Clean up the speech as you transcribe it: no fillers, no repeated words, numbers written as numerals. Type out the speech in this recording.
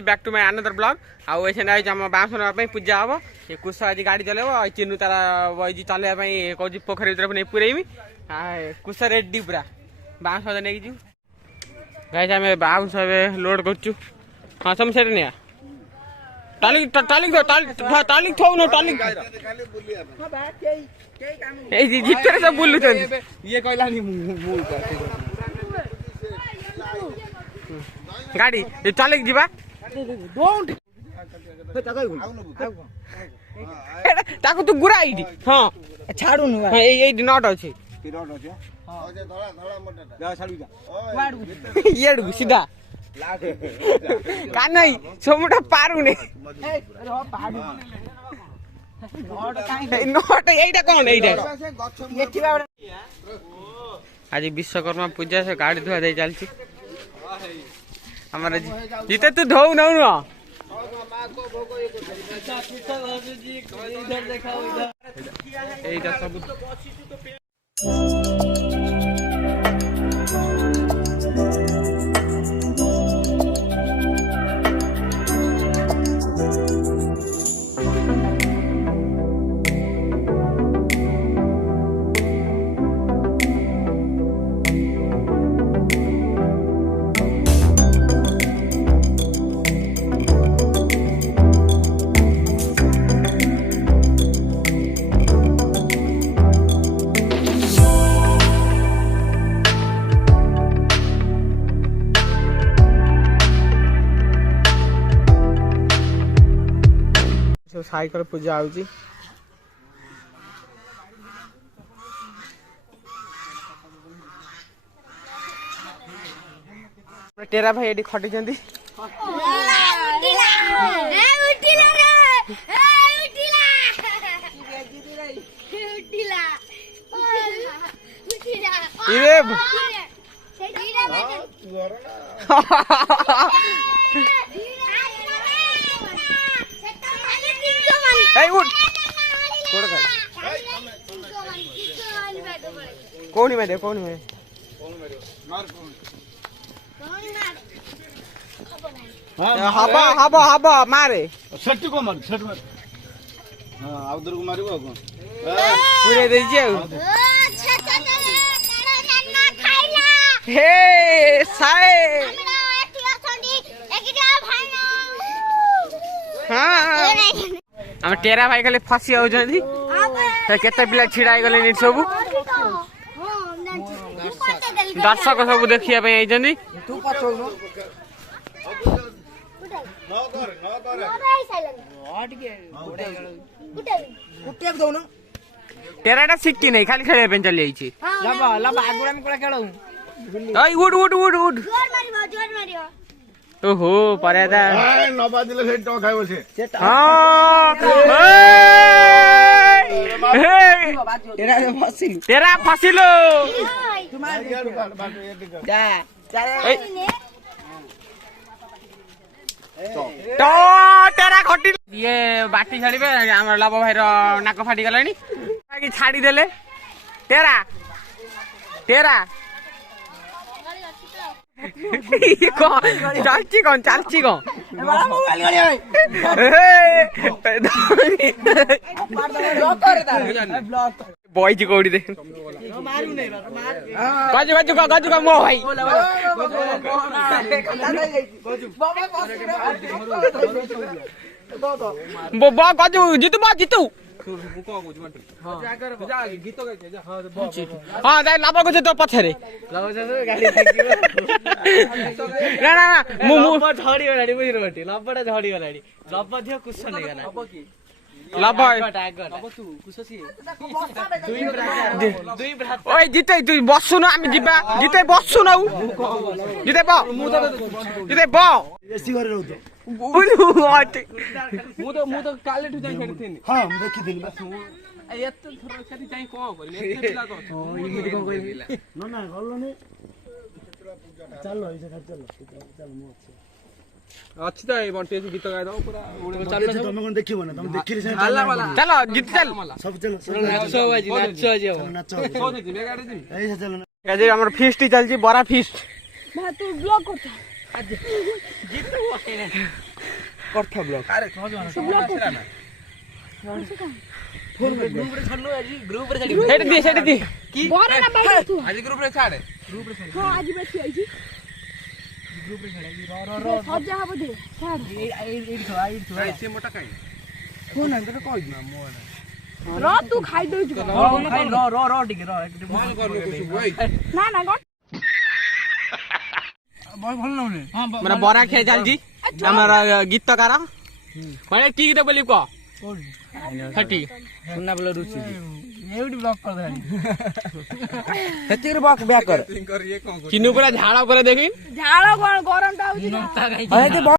back to my another blog आउ एछन आइ हम बांस नवा पे पूजा हबो ये कुछ आज गाड़ी चलेबो आ चिन्नू तारा बइजी चले पे कहू पोखरी भीतर नै पुरेइमी आ कुछ रेडी पूरा बांस सजा नै जू गाइस हमें बांस सबे लोड करछु हां सम सेट नै टाली टाली टाली टाली थौ न टाली खाली बुली हां बा केई काम ए जितरे सब बुल्लु छन ये कहला नि मु गाड़ी ये चले जीवा डोंट ताको तू गुरा आईडी हां छाडू न हां ए नॉट अछि नॉट अछि हां जे धड़ा धड़ा मोटा जा छाडू जा येडू सीधा का नहीं सोमुटा पारू ने ए रो पारू नॉट काई नॉट एटा कोन एटा एठिबा आज विश्वकर्मा पूजा से गाड़ी धुआ दे चलची हमारे जीते तू धो न साइकिल पूजा आउची टेरा भाई एडी खटी जंदी उठिला ए उठिला रे ए उठिला उठिला उठिला इरे सेडीरा ए उठ कोड़ का कोनी में दे कोनी में मार हां हबा हबा हबा मारे सट्टू को मार सट मार हां आउदर को मारिबो को पूरे दे जे छछा ना खाइला हे साए हमरा एठी असंडी एकटा भाइना हां हम टेरा भाई खाली फसी हो जंदी केते पिला छिड़ाई गले नि सब दर्शक सब देखिया पे आई जंदी तू पछो न कर हट के कुटे दो न टेराटा सिक्की नहीं खाली खेले पे चली आई छी लब लब आगुड़ा में कोला खेलऊ ओय उड उड उड उड जोर मारियो ओहो परेदा ए नबा दिले से तो खाइबो से हां तेरा फसिलो जा चले तो तेरा खटी ये बाटी छाड़ीबे हमर लाभ भाई रो नाक फाटी गलानी कि छाड़ी देले तेरा तेरा चालची कौन बड़ा मोबाइल बॉय जी कोड़ी दे गाजू गाजू का मो भाई बो गाजू जीतू हाँ लाभ को तो पछरे ना ना झड़ी गलाडी बुझिर बटी लबटा झड़ी गलाडी लब थियो कुछ नै गला लब तू कुससी दुई ब्रात ओए जिते तू बसु न हामी जिबा जिते बसु न जिते ब जिते ब एसी घरे रहउ बुलु वाट मु तो काले ठु जाई फेर थिनि हां देखि दिली बस एत थोर छति जाई को करिले एते पिला तो इमिति को करिले न न गल्लो नै चलो इसे चलो चलो मु अच्छी तो बंटी गीत गाय दो पूरा चलो तुम कोन देखिबो ना तुम देखि रे चलो गीत चल सब चलो नाचो बाजी नाचो सो दे मे गाडी जी ऐसे चलो गाजी हमर फीस्ट चल जी बड़ा फीस्ट भाई तू ब्लॉग करता करथा ब्लॉग अरे ग्रुप रे छन्नु आज ग्रुप रे छाडी सेट दी की बोरे ना भाई तू आज ग्रुप रे छाड़े हां आज बैठी आइजी ग्रुप रे छाड़े रो सजा हबो दे छाड़ ए छो से मोटा काई फोन अंदर कहि ना मोन रो तू खाई दउ छु खाई रो ठीक रो एक फोन कर लो कुछ भाई ना ना गो बहुत भल नउने हां मेरा बरा खे जाल जी हमारा गीतकार माने ठीक रे बोली को हटी सुनना बोल रुचि एवडी ब्लॉक कर दे सच्ची रे ब्लॉक बैक कर चिन्नू पूरा झाड़ा करे देखी झाड़ा गरम टा होची